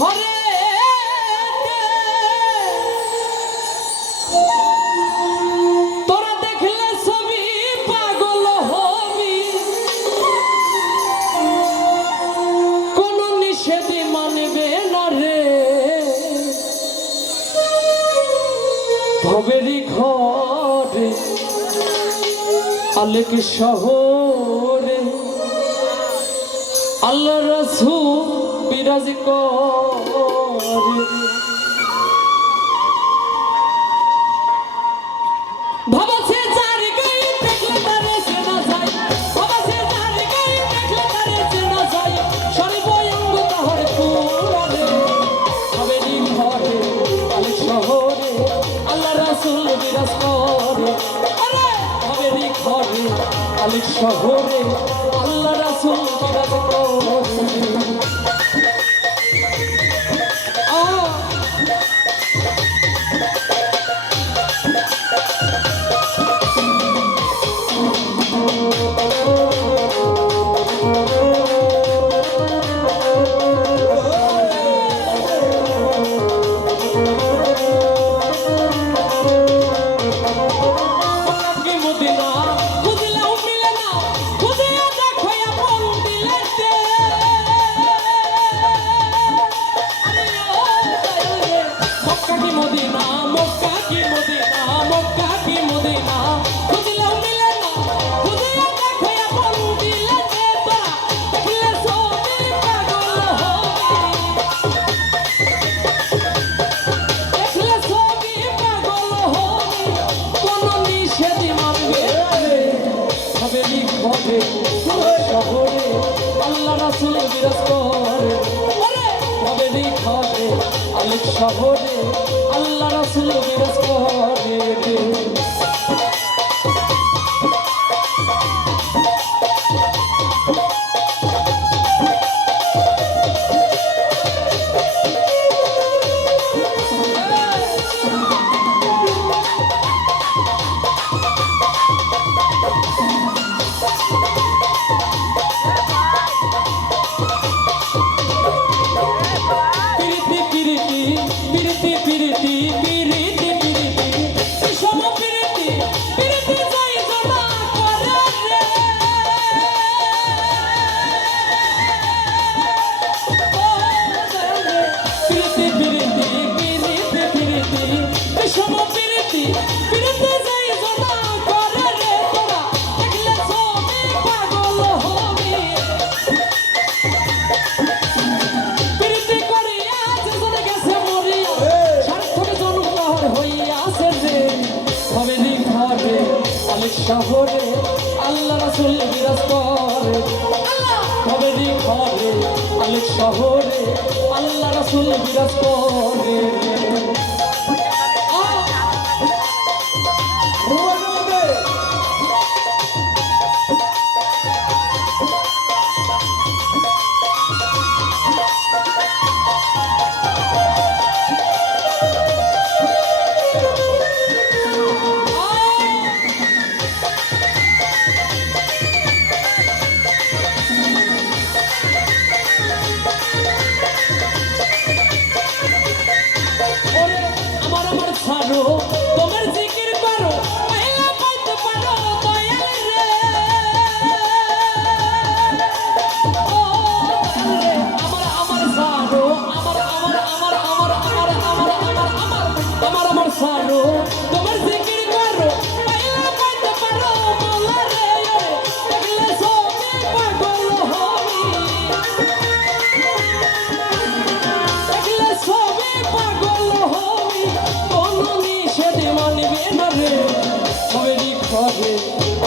ঘরে তোরা দেখলে ছবি পাগল হবি। কোন নিষেধে মানবে না রে। ভবেরই ঘর আলেক শহরে। আল্লাহ রাসু বিরাজ করে। ভাবা শহরে আল্লাহ রাসুল Oh শহরে আল্লাহ রাসুল বিরাজ করে তবে নিখরে আলেক শহরে আল্লাহ রাসুল বিরাজ করে শহরে আল্লাহ রাসুল বিরাজ করে। খবরই খবরে আলেক শহরে আল্লাহ রাসুল বিরাজ করে।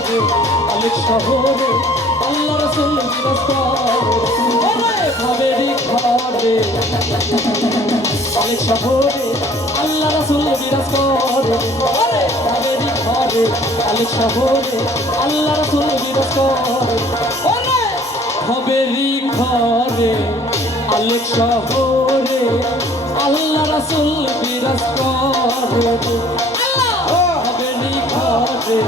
ঘরে আলেক শহরে আল্লাহ রসুল ভাবেরই ঘরে আলেক শহরে আল্লাহ রসুল বিরাজ করে ভাবেরই ঘরে আলেক শহরে আল্লাহ রসুল বিরাজ করে হবেরি ঘরে আলেক শহরে আল্লাহ রাসুল বিরাজ করে ঘরে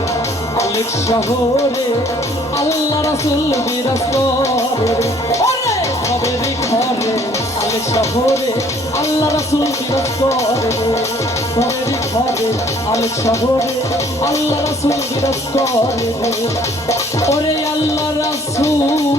আলেক শহরে। আল্লাহ রাসুল বিরাজ করে হবেরি ঘরে আলেক শহরে। আল্লাহ রাসুল বিরাজ করে হবেরি ঘরে আলেক শহরে। আল্লাহ রাসুল বিরাজ করে ওরে আল্লাহ রাসুল